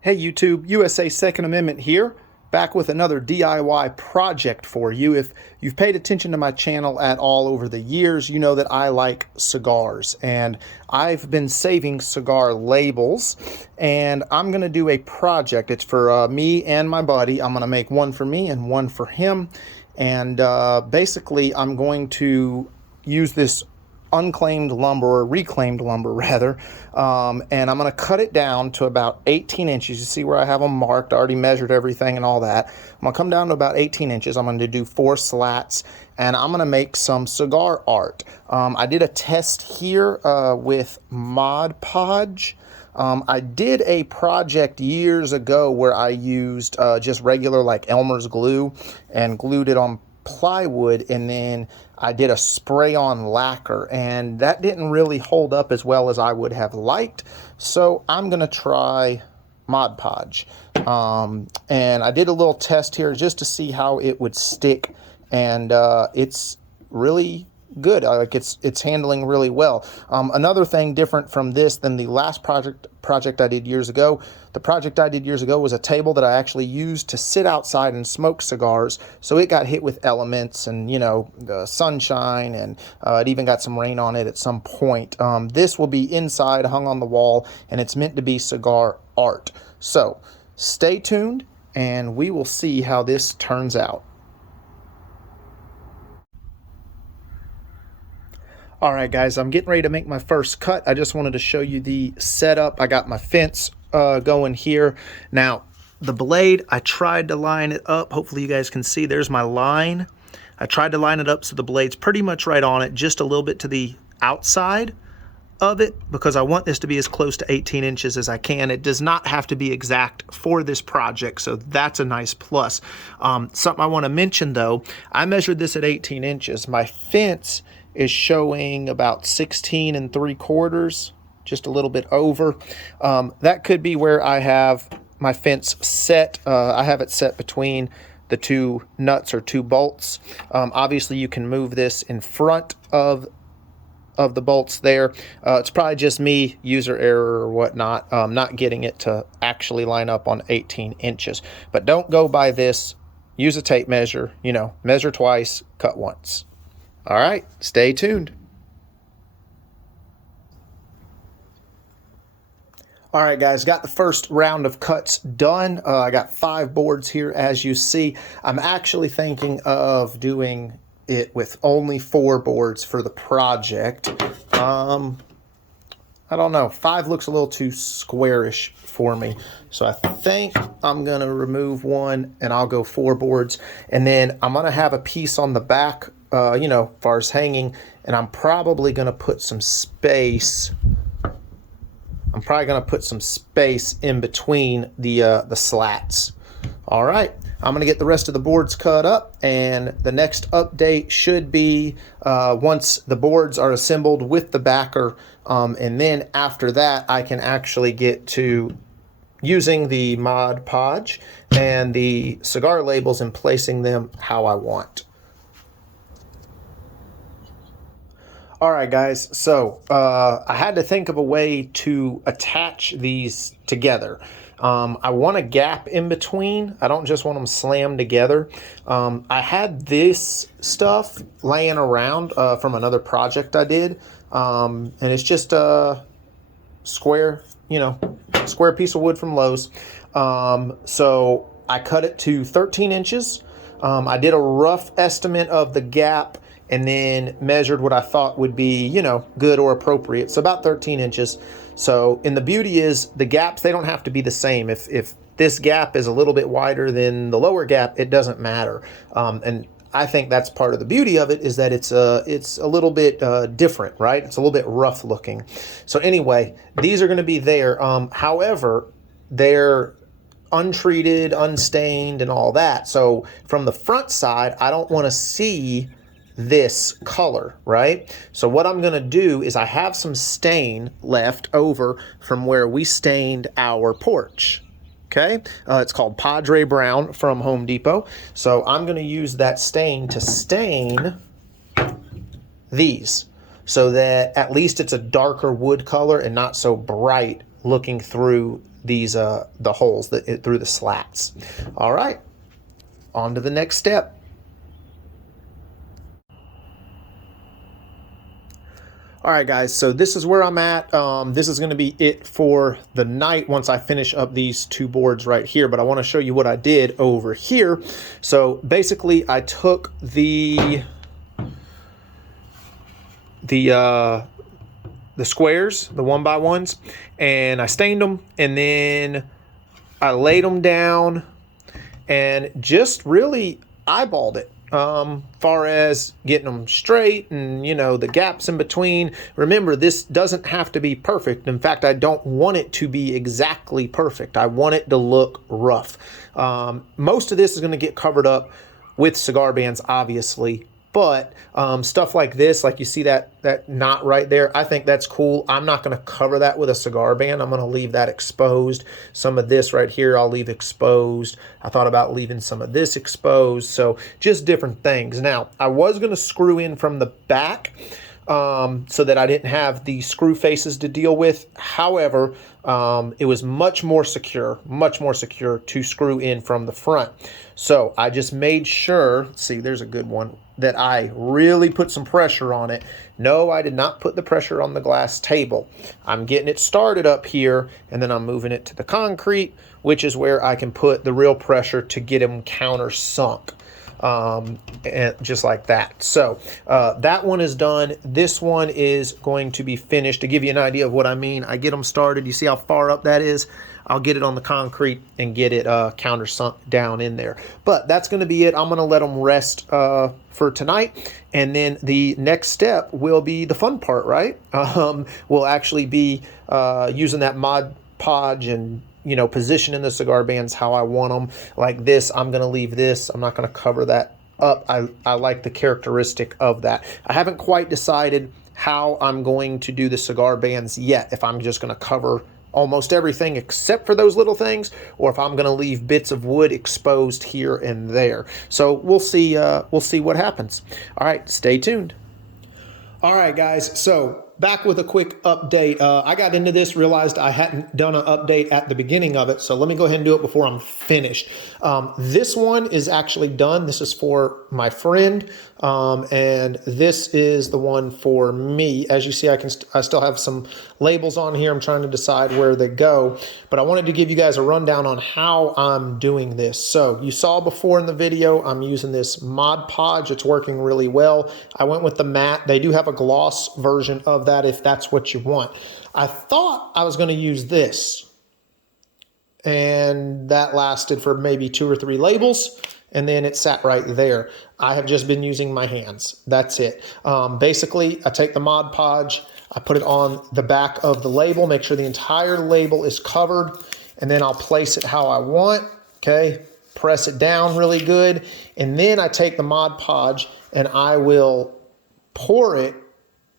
Hey YouTube, USA Second Amendment here, back with another DIY project for you. If you've paid attention to my channel at all over the years, you know that I like cigars, and I've been saving cigar labels, and I'm going to do a project. It's for me and my buddy. I'm going to make one for me and one for him, and basically I'm going to use this unclaimed lumber, or reclaimed lumber rather, and I'm going to cut it down to about 18 inches. You see where I have them marked. I already measured everything and all that. I'm going to come down to about 18 inches. I'm going to do 4 slats, and I'm going to make some cigar art. I did a test here with Mod Podge. I did a project years ago where I used just regular like Elmer's glue and glued it on plywood, and then I did a spray-on lacquer, and that didn't really hold up as well as I would have liked, so I'm gonna try Mod Podge. And I did a little test here just to see how it would stick, and it's really good. Like it's handling really well. Another thing different from this than the last project I did years ago. The project I did years ago was a table that I actually used to sit outside and smoke cigars, so it got hit with elements and, you know, the sunshine, and it even got some rain on it at some point. This will be inside, hung on the wall, and it's meant to be cigar art. So stay tuned and we will see how this turns out. All right, guys, I'm getting ready to make my first cut. I just wanted to show you the setup. I got my fence going here. Now, the blade, I tried to line it up. Hopefully you guys can see there's my line. I tried to line it up so the blade's pretty much right on it, just a little bit to the outside of it, because I want this to be as close to 18 inches as I can. It does not have to be exact for this project, so that's a nice plus. Something I want to mention though, I measured this at 18 inches. My fence is showing about 16 3/4, just a little bit over. That could be where I have my fence set. I have it set between the 2 nuts or 2 bolts. Obviously you can move this in front of the bolts there. It's probably just me, user error or whatnot, not getting it to actually line up on 18 inches. But don't go by this. Use a tape measure, you know, measure twice, cut once. All right, stay tuned. All right, guys, got the first round of cuts done. I got 5 boards here, as you see. I'm actually thinking of doing it with only 4 boards for the project. I don't know, 5 looks a little too squarish for me, so I think I'm gonna remove one and I'll go 4 boards, and then I'm gonna have a piece on the back, you know, as far as hanging, and I'm probably gonna put some space. I'm probably gonna put some space in between the slats. All right, I'm gonna get the rest of the boards cut up, and the next update should be once the boards are assembled with the backer, and then after that I can actually get to using the Mod Podge and the cigar labels and placing them how I want. All right, guys, so I had to think of a way to attach these together. I want a gap in between. I don't just want them slammed together. I had this stuff laying around from another project I did, and it's just a square, you know, square piece of wood from Lowe's. So I cut it to 13 inches. I did a rough estimate of the gap and then measured what I thought would be, you know, good or appropriate. So about 13 inches. So, and the beauty is the gaps, they don't have to be the same. If this gap is a little bit wider than the lower gap, it doesn't matter. And I think that's part of the beauty of it, is that it's a little bit different, right? It's a little bit rough looking. So anyway, these are going to be there. However, they're untreated, unstained, and all that. So from the front side, I don't want to see this color, right? So what I'm gonna do is I have some stain left over from where we stained our porch. Okay, it's called Padre Brown from Home Depot. So I'm gonna use that stain to stain these, so that at least it's a darker wood color and not so bright looking through these the holes through the slats. All right, on to the next step. All right, guys, so this is where I'm at. This is going to be it for the night once I finish up these two boards right here, but I want to show you what I did over here. So basically, I took the squares, the 1x1s, and I stained them, and then I laid them down and just really eyeballed it. Far as getting them straight and, you know, the gaps in between. Remember, this doesn't have to be perfect. In fact, I don't want it to be exactly perfect. I want it to look rough. Most of this is going to get covered up with cigar bands, obviously. But stuff like this, like you see that knot right there, I think that's cool. I'm not going to cover that with a cigar band. I'm going to leave that exposed. Some of this right here I'll leave exposed. I thought about leaving some of this exposed. So just different things. Now, I was going to screw in from the back so that I didn't have the screw faces to deal with. However, it was much more secure to screw in from the front. So I just made sure, see, there's a good one, that I really put some pressure on it. No, I did not put the pressure on the glass table. I'm getting it started up here, and then I'm moving it to the concrete, which is where I can put the real pressure to get them countersunk. And just like that. So that one is done. This one is going to be finished. To give you an idea of what I mean, I get them started. You see how far up that is? I'll get it on the concrete and get it countersunk down in there. But that's going to be it. I'm going to let them rest for tonight. And then the next step will be the fun part, right? We'll actually be using that Mod Podge and, you know, positioning the cigar bands how I want them. Like this, I'm going to leave this. I'm not going to cover that up. I like the characteristic of that. I haven't quite decided how I'm going to do the cigar bands yet. If I'm just going to cover almost everything except for those little things, or if I'm going to leave bits of wood exposed here and there. So we'll see what happens. All right, stay tuned. All right, guys, so back with a quick update. I got into this, realized I hadn't done an update at the beginning of it, so let me go ahead and do it before I'm finished. This one is actually done. This is for my friend, and this is the one for me. As you see, I still have some labels on here. I'm trying to decide where they go, but I wanted to give you guys a rundown on how I'm doing this. So you saw before in the video, I'm using this Mod Podge. It's working really well. I went with the matte. They do have a gloss version of that if that's what you want. I thought I was going to use this, and that lasted for maybe 2 or 3 labels, and then it sat right there. I have just been using my hands. That's it. Basically, I take the Mod Podge, I put it on the back of the label, make sure the entire label is covered, and then I'll place it how I want. Okay, press it down really good, and then I take the Mod Podge and I will pour it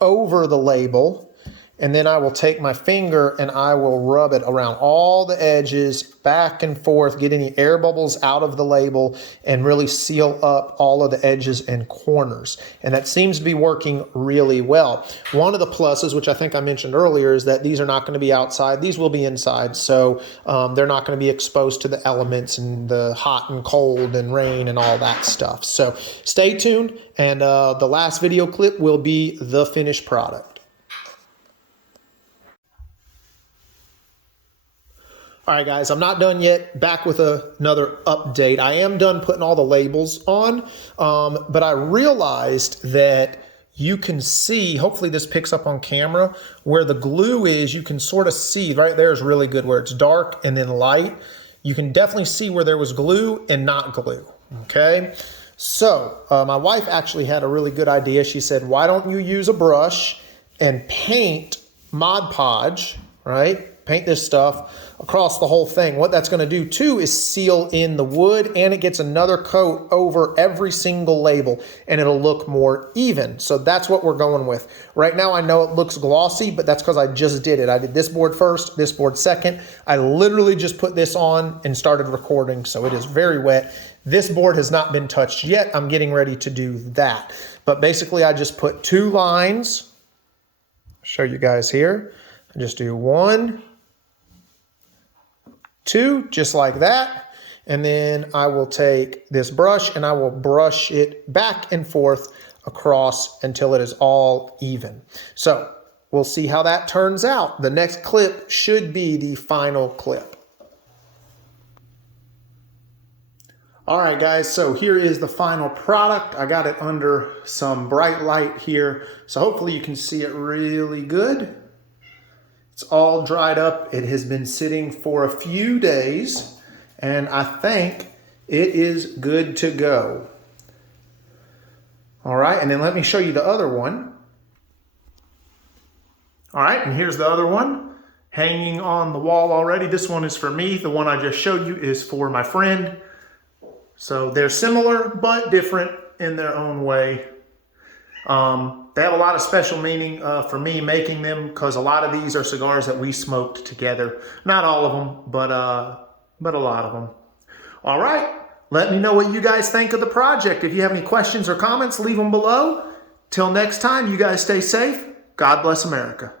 over the label, and then I will take my finger and I will rub it around all the edges, back and forth, get any air bubbles out of the label, and really seal up all of the edges and corners. And that seems to be working really well. One of the pluses, which I think I mentioned earlier, is that these are not going to be outside. These will be inside, so they're not going to be exposed to the elements and the hot and cold and rain and all that stuff. So stay tuned, and the last video clip will be the finished product. All right, guys, I'm not done yet. Back with another update. I am done putting all the labels on, but I realized that you can see, hopefully this picks up on camera, where the glue is. You can sort of see, right there is really good, where it's dark and then light. You can definitely see where there was glue and not glue, okay? So my wife actually had a really good idea. She said, why don't you use a brush and paint Mod Podge, right? Paint this stuff across the whole thing. What that's going to do too is seal in the wood, and it gets another coat over every single label, and it'll look more even. So that's what we're going with. Right now I know it looks glossy, but that's because I just did it. I did this board first, this board second. I literally just put this on and started recording, so it is very wet. This board has not been touched yet. I'm getting ready to do that. But basically I just put 2 lines. I'll show you guys here. I just do 1 2, just like that. And then I will take this brush and I will brush it back and forth across until it is all even. So we'll see how that turns out. The next clip should be the final clip. All right, guys, so here is the final product. I got it under some bright light here, so hopefully you can see it really good. It's all dried up. It has been sitting for a few days, and I think it is good to go. All right, and then let me show you the other one. All right, and here's the other one hanging on the wall already. This one is for me. The one I just showed you is for my friend. So they're similar, but different in their own way. They have a lot of special meaning for me making them, because a lot of these are cigars that we smoked together. Not all of them, but a lot of them. All right, let me know what you guys think of the project. If you have any questions or comments, leave them below. Till next time, you guys stay safe. God bless America.